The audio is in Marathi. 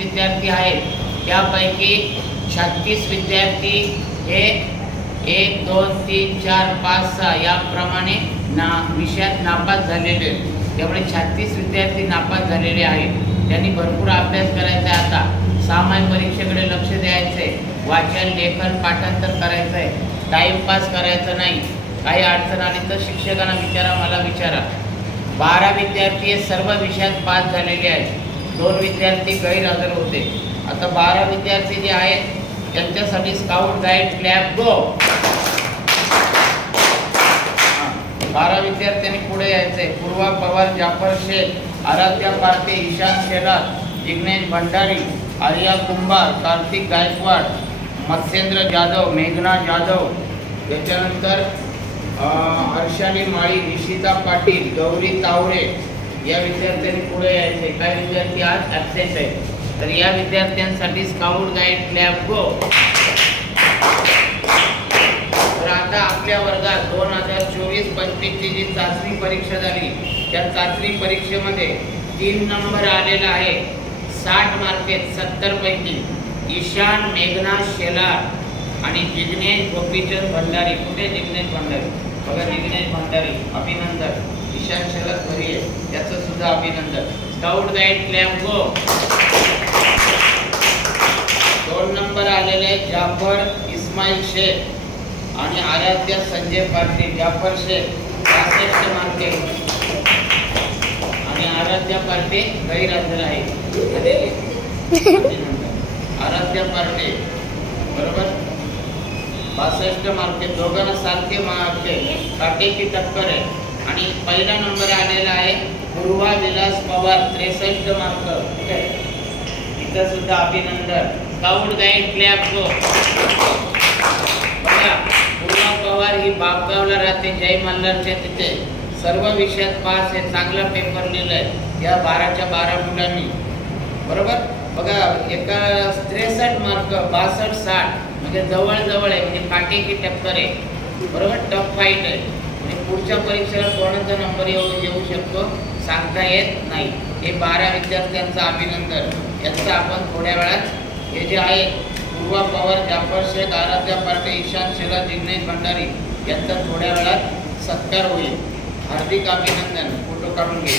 विद्यार्थी आहेत त्यापैकी 36 विद्यार्थी हे 1 2 3 4 5 6 याप्रमाणे विषयात नापास झालेले आहेत। त्यामुळे 36 विद्यार्थी नापास झालेले आहेत। त्यांनी भरपूर अभ्यास करायचा आहे। आता सामायिक परीक्षेकडे लक्ष द्यायचं आहे। वाचन लेखन पाठांतर करायचं आहे। टाइमपास करायचं नाही। काही अडचण आली तर शिक्षकांना विचारा, मला विचारा। 12 विद्यार्थी हे सर्व विषयात पास झालेले आहेत। 2 विद्यार्थी गैरहजर होते। आता 12 विद्यार्थी जे आहेत त्यांच्यासाठी स्काउट गाईड क्लॅप गो। 12 विद्यार्थ्यांनी पुढे यायचे। पूर्वा पवार, जाफर शेख, आराध्या पारटे, ईशान शेलार, जिग्नेश भंडारी, आर्या कुंभार, कार्तिक गायकवाड, मत्स्येंद्र जाधव, मेघना जाधव, त्याच्यानंतर हर्षाली माळी, निशिता पाटील, गौरी तावरे या विद्यार्थ्यांनी पुढे यायचे। काही विद्यार्थी आज ॲब्सेंट आहेत, तर या विद्यार्थ्यांसाठी स्काउट गाईड क्लॅप गो। तर आता आपल्या वर्गात 2024-25 ची जी चाचणी परीक्षा झाली त्या चाचणी परीक्षेमध्ये 3 नंबर आलेला आहे। 60 मार्क आहेत 70 पैकी। ईशान मेघना शेलार आणि जिग्नेश गोपीचंद भंडारी। कुठे जिग्नेश भंडारी? बघा जिग्नेश भंडारी, अभिनंदन। ईशान शेलार घरी आहे, त्याचं सुद्धा अभिनंदन। स्काउट गाईड क्लॅप गो। 2 नंबर आलेले जाफर इस्माईल शेख आणि आराध्या संजय पाटील। जाफर शेख 65 मार्क आणि आराध्या पार्टे गैरहजर आहे। आराध्या पार्टे बरोबर 62 मार्क। दोघांना सारखे मार्क काटेची टक्कर आहे। आणि पहिला नंबर आलेला आहे पूर्वा विलास पवार 63 मार्क। इथं सुद्धा अभिनंदन। स्काउट गाईड क्लॅप गो। बघा पूर्वा पवार ही बापगावला राहते, जय मल्हारच्या तिथे। सर्व विषयात पास आहे, चांगला पेपर लिहिलाय या 12च्या 12 मुलांनी बरोबर। बघा एका 63 मार्क 62 60 म्हणजे जवळ आहे, म्हणजे काटेकी टक्कर आहे बरोबर। टफ फाईट आहे आणि पुढच्या परीक्षेला कोणाचा नंबर येऊ शकतो सांगता येत नाही। हे 12 विद्यार्थ्यांचं अभिनंदन। यांचं आपण थोड्या वेळात हे जे आहे पूर्वा पवार, जाफर शेख, आराध्या पार्टे, ईशान शेलार, जिग्नेश भंडारी यांचा थोड्या वेळात सत्कार होईल। हार्दिक अभिनंदन। फोटो काढून घे।